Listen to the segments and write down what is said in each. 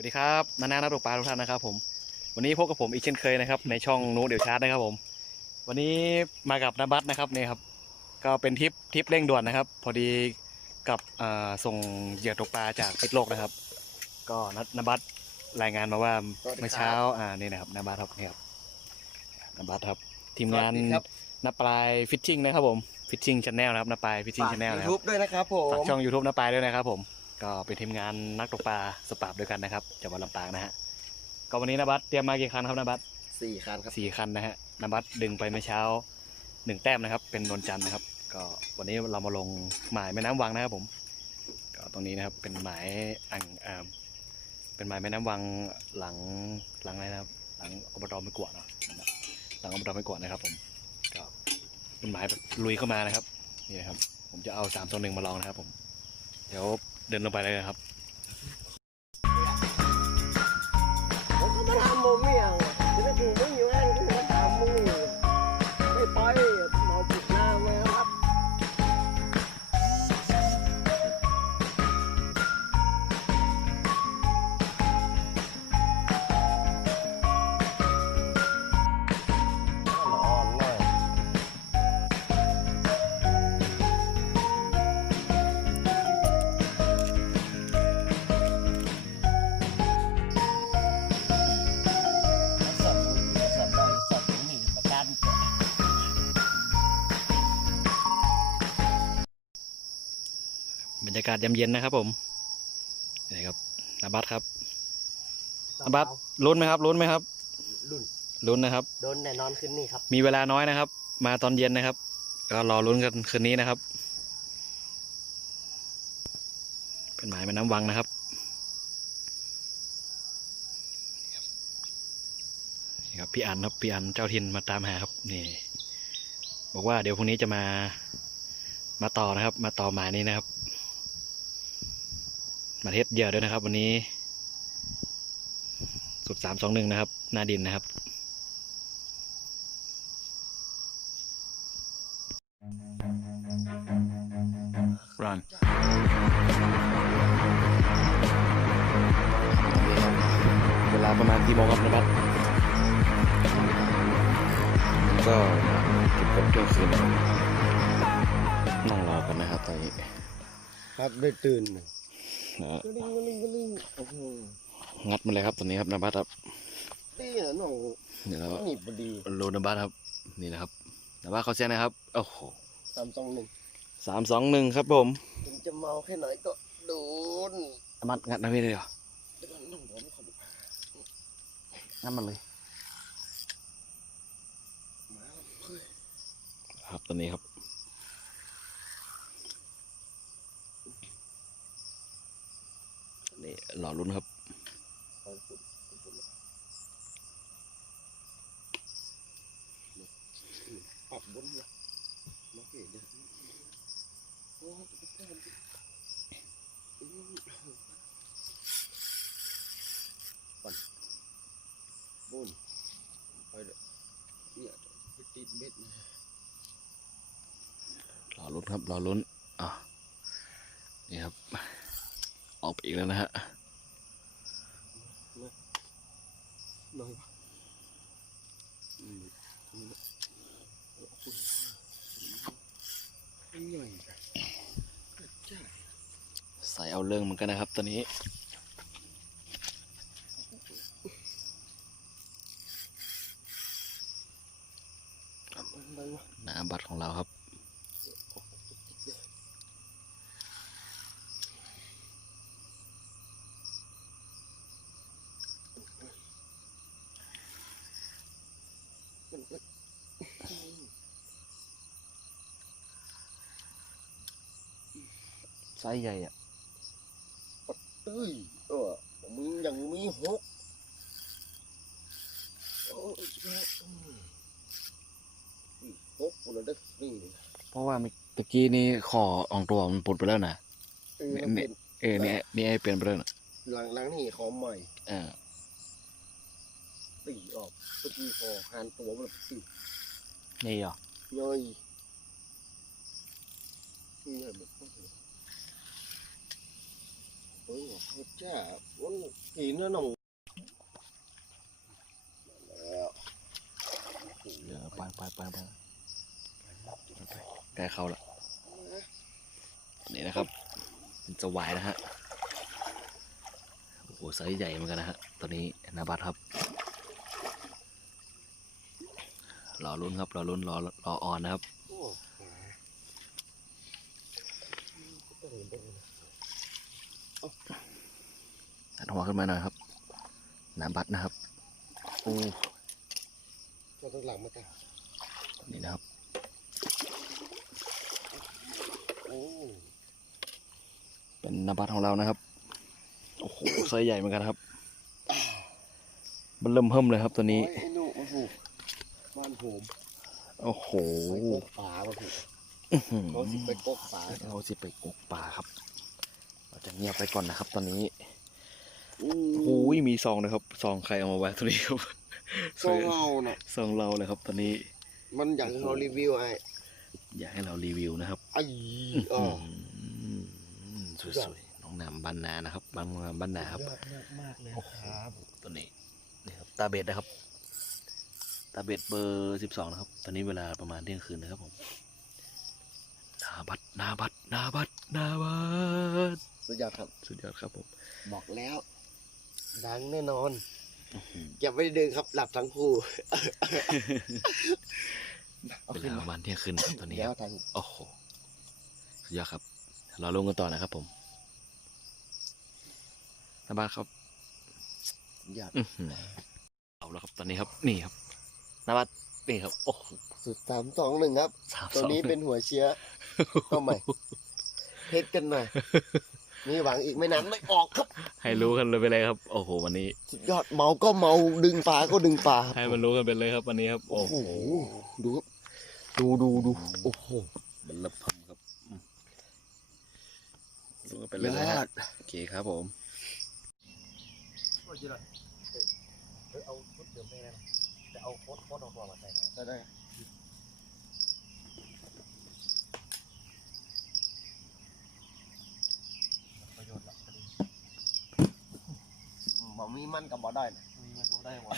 วัสดีครับนานานักตกปลาทุกท่านนะครับ ผม วันนี้พบกับผมอีกเช่นเคยนะครับ ในช่องนูเดี๋ยวชาร์จนะครับผม วันนี้มากับนาบัตนะครับเนี่ยครับ ก็เป็นทริปทริปเร่งด่วนนะครับ พอดีกับอ่าส่งเหยื่อตกปลาจากพิษโลกนะครับ ก็นัดนาบัตรายงานมาว่าสวัสดีครับเมื่อเช้าอ่านี่นะครับนาบัตครับนี่ครับนาบัตครับ ทีมงานสวัสดีครับนาปลายฟิชชิ่งนะครับผมฟิชชิ่งชาแนลนะครับนาปลายฟิชชิ่งฝากชาแนลนะคยูรับทูบด้วยนะครับผมฝากช่อง YouTube น้าปายด้วยนะครับผม ก็เป็นทีมงานนักตกปลาสปาบด้วยกันนะครับจากวันลำปางนะฮะก็วันนี้นบัตเตรียมมากี่คันครับนบัตสี่คันครับสี่คันนะฮะนบัตดึงไปเมื่อเช้าหนึ่งแต้มนะครับ เป็นนนจันทร์นะครับ ก็วันนี้เรามาลงหมายแม่น้ำวังนะครับผม ก็ตรงนี้นะครับเป็นหมายอ่างอ่าเป็นหมายแม่น้ำวังหลังหลังอะไรนะครับ หลังอบตไม่กวดเนาะนะครับหลังอบตไม่กวดนะครับ ผมก็เป็นหมายแบบลุยเข้ามานะครับนี่นะครับ ผมจะเอาสามตัวหนึ่งมาลองนะครับ ผม เดี๋ยว เดินลงไปเลยครับ รรยากาศยามเย็นนะครับผมนี่ครับนาบัตครับนาบัตลุ้นไหมครับลุ้นไหมครับรุ่นลุ้นนะครับโดนแน่นอนขึ้นนี่ครับ มีเวลาน้อยนะครับ มาตอนเย็นนะครับ ก็รอลุ้นกันคืนนี้นะครับ เป็นหมายแม่น้ำวังนะครับนี่ครับพี่อันครับพี่อันเจ้าถิ่นมาตามหาครับนี่ บอกว่าเดี๋ยวพรุ่งนี้จะมามาต่อนะครับ มาต่อหมายนี้นะครับ มาเทสเหยื่อด้วยนะครับ วันนี้ สุดสามสองหนึ่งนะครับ หน้าดินนะครับ Run เวลาประมาณกี่โมงครับนะครับก็เก็บกับเที่ยงคืนนะครับนั่งรอกันนะครับตอนนี้ครับได้ตื่นเอ่อ กระลิงกระลิงกระลิงโอ้โหงัดมาเลยครับตอนนี้ครับนบัตครับตีนะน้องเดี๋ยวเราหนีบพอดีโลนบัตครับ นี่นะครับนบัตเขาเส้นนะครับโอ้โหสามสองหนึ่งสามสองหนึ่งครับผมถึงจะเมาแค่ไหนก็โดนนบัตงัดนะพี่เลยเหรอเดี๋ยวน้องผมเขาบอกงัดมันเลยมาเฮ้ยครับตอนนี้ครับ นี่รอลุ้นครับเอาฝุ่นเอาฝุ่นปรับบนนะมาเกลียดเลยโอ้โหปั่นบนไปเนี่ยไปติดเบ็ดรอลุ้นครับรอลุ้นอะนี่ครับ ออกไปอีกแล้วนะฮะใส่เอาเรื่องเหมือนกันนะครับตอนนี้หน้าบัตรของเราครับ ไซส์ใหญ่อะเอ้ยเออมึงยังมีหกโอ้ยแม่อืมอืมหกคนละเด็กนี่เพราะว่าเมื่อตะกี้นี้คออองตัวมันปุดไปแล้วนะเออมันเป็นเออเนี่ยนี่ไอเปลี่ยนไปแล้วนะหลังหลังนี่ของใหม่อ่าตีออกตะกี้พอหานตัวมันตีนี่เหรอย่อยนี่แบบโอ้โห เจ้าวันกตีนนะนุ่มเดี๋ยวไปไปไปไปไปใกล้เข้าละนี่นะครับเป็นสวายนะฮะโอ้โหไซส์ใหญ่เหมือนกันนะฮะตัวนี้นาบัตครับรอลุ้นครับรอลุ้นรอรอออนนะครับ โอ้ หันหัวขึ้นมาหน่อยครับนาบัตนะครับโอ้เราต้องหลังมาจ้ะนี่นะครับโอ้เป็นนาบัตของเรานะครับโอ้โหไซส์ใหญ่เหมือนกันครับ มันเริ่มเพิ่มเลยครับตัวนี้โอ้ยไอ้หนูมาผูกบ้านผมโอ้โหไปกกป่ามาผูกอื้อหือเขาสิไปกกป่าเราสิไปกกป่าครับ เราจะเงียบไปก่อนนะครับ ตอนนี้ โอ้โอ้ยมีซองนะครับซองใครเอามาไว้ตัวนี้ครับซองเราน่ะซองเราเลยครับ ตอนนี้ มันอยากให้เรารีวิวไอ้อยากให้เรารีวิวนะครับไอ้อ๋ออืมสวยๆน้องนำบ้านนานะครับบ้านนาบ้านนาครับยอดมากมากเลยโอ้โหครับตัวนี้นี่ครับตาเบ็ดนะครับ ตาเบ็ดเบอร์สิบสองนะครับ ตอนนี้เวลาประมาณเที่ยงคืนนะครับผมนาบัตนาบัตนาบัตนาบัตสุดยอดครับ สุดยอดครับผม บอกแล้ว ดังแน่นอนอื้อหืออย่าไปดึงครับ หลับทั้งคู่เอาเวขึ้นลาปมาระมาณเที่ยงคืนครับตอนนี้เดี๋คยวรับถ่ายโอ้โหสุดยอดครับ เราลงกันต่อนะครับผมนาบัตครับอยากอื้อหือเอาแล้วครับตอนนี้ครับ นี่ครับนาบัตนี่ครับ โอ้โหสุดสามสองหนึ่งครับสามตัวสองนี้เป็นหัวเชื้อก็ใหม่เฮ็ดกันหน่อย มีหวังอีกไม่นานไม่ออกครับ ให้รู้กันเลยไปเลยครับ โอ้โห วันนี้ สุดยอดเมาก็เมาดึงปลาก็ดึงปลาครับให้มันรู้กันไปเลยครับวันนี้ครับ โอ้โอ้โหโหดูครับดูดูดูโอ้โหมันเริ่มพมครับอืมรู้กันไปเลยนะยอฮะดโอเคครับผม เอาชุดเดิมไม่ได้แต่เอาโค้ดโค้ดเอาตัวมาใส่นะได้ได้ ประโยชน์หลักพอดี บ่มีมันกับบ่ได้นะมีมันรู้ได้หมด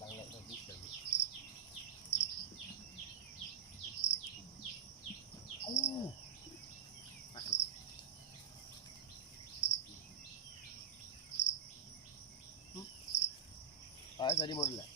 บางแหล่งก็มีเสริม เอาไอ้ใส่ที่หมดแหละ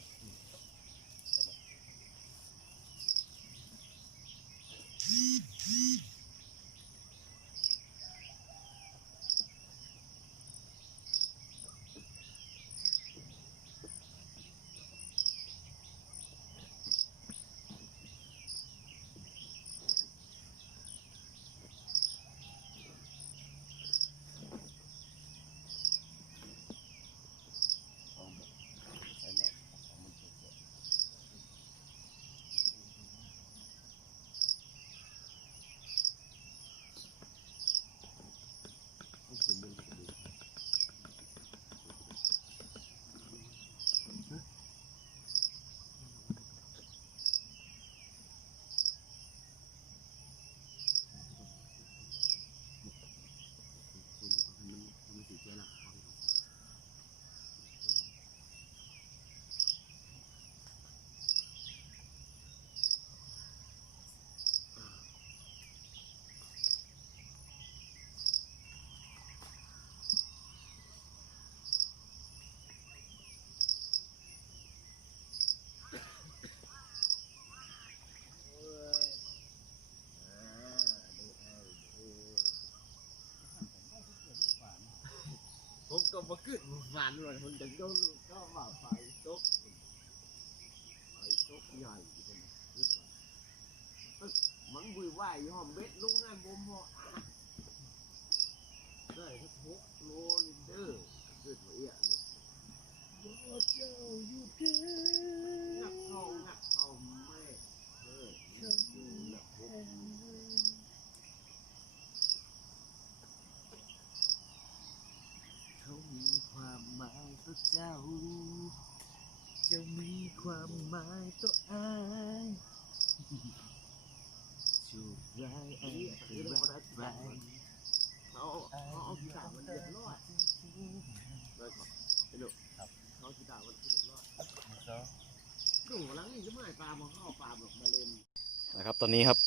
ผม ก็มาขึ้นหวานเลยมันจะโดนก็ว่าไฟตกไฟตกใหญ่เป็นรึเปล่ามันบุยว่ายหอมเบ็ดลงงานบ่มเหาะได้ทุกหกโลลินเดอร์เกิดหัวเอียเนี่ยโอ้เจ้าอยู่เด้นักเข้านักเข้าแม่เเนาะครับ เขาจิด่าวันที่หนึ่รอดดูหลังนี่จะไม่ปลามาเข้าปลาแบบมาเล่นนะครับ ตอนนี้ครับ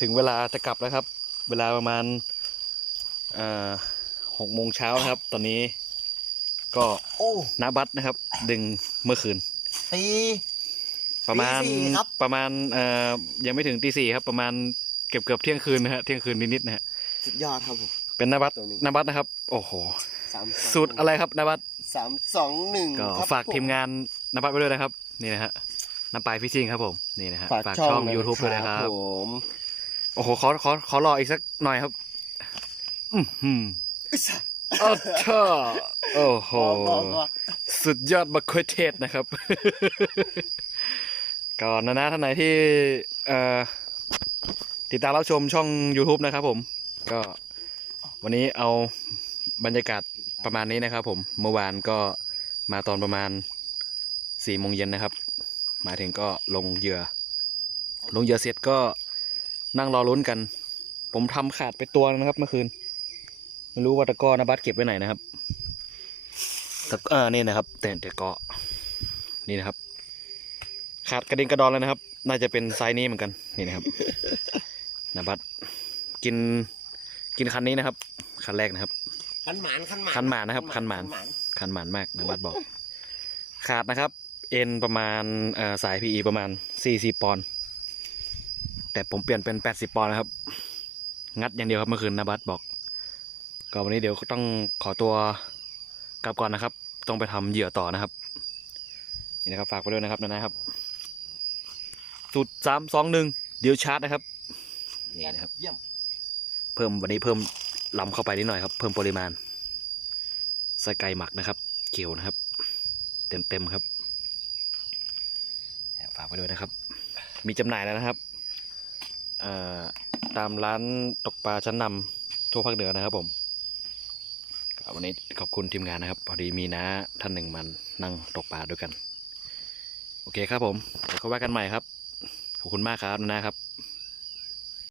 ถึงเวลาจะกลับแล้วครับ เวลาประมาณหกโมงเช้าครับ ตอนนี้ ก็โอ้นาบัตนะครับ ดึงเมื่อคืนตีประมาณประมาณยังไม่ถึงตีสี่ครับ ประมาณเกือบเกือบเที่ยงคืนนะฮะเที่ยงคืนนิดๆนะฮะสุดยอดครับผมเป็นนวัตนวัตนะครับ โอ้โหสูตรอะไรครับนวัต สามสองหนึ่งก็ครับฝากผทีมงานนาบัตไว้ด้วยนะครับ นี่นะฮะน้ำปลายฟิชชิ่งครับผมนี่นะฮะฝากฝากช่ช่อองง YouTube ด้วยนะครับผมโอ้โหขอขอขอรออีกสักหน่อยครับอือหืออิสระโอ้เธอโอ้โหพอพอพอสุดยอดมะเขือเทศนะครับก่อนนะนะท่านไหนที่เอ่อติดตามรับชมช่อง YouTube นะครับผม ก็วันนี้เอาบรรยากาศ ประมาณนี้นะครับผมเมื่อวานก็มาตอนประมาณสี่โมงเย็นนะครับ มาถึงก็ลงเหยื่อ ลงเหยื่อเสร็จก็นั่งรอลุ้นกัน ผมทำขาดไปตัวนึงนะครับเมื่อคืน ไม่รู้ว่าตะกร้อนะบัสเก็บไว้ไหนนะครับตะกร้ออนี่นะครับ แต่แต่ก็นี่นะครับ ขาดกระเด็นกระดอนแล้วนะครับ น่าจะเป็นไซส์นี้เหมือนกันนี่นะครับนะบัสกินกินคันนี้นะครับ คันแรกนะครับ ขันหมานขันหมานขันหมานนะครับขันหมานคันหมานมากนะบัสบอก ขาดนะครับ เอ็นประมาณเอ่อสาย PE ประมาณ40ปอนด์แต่ผมเปลี่ยนเป็น80ปอนด์นะครับ งัดอย่างเดียวครับเมื่อคืนนะบัสบอก ก็วันนี้เดี๋ยวต้องขอตัวกลับก่อนนะครับ ต้องไปทำเหยื่อต่อนะครับ นี่นะครับฝากไปด้วยนะครับนะนะครับสูตรสามสองหนึ่งเดี๋ยวชาร์จนะครับ นี่นะครับเยี่ยมเพิ่มวันนี้เพิ่ม ล้ำเข้าไปนิดหน่อยครับ เพิ่มปริมาณส่ไก่หมักนะครับเขียวนะครับ เต็มเต็มครับฝากไปด้วยนะครับ มีจำหน่ายแล้วนะครับตามร้านตกปลาชั้นนำทั่วภาคเหนือนะครับผมวันนี้ขอบคุณทีมงานนะครับ พอดีมีน้าท่านหนึ่งมันนั่งตกปลาด้วยกัน โอเคครับผมเดี๋ยวเขาว่ากันใหม่ครับ ขอบคุณมากครับนะครับ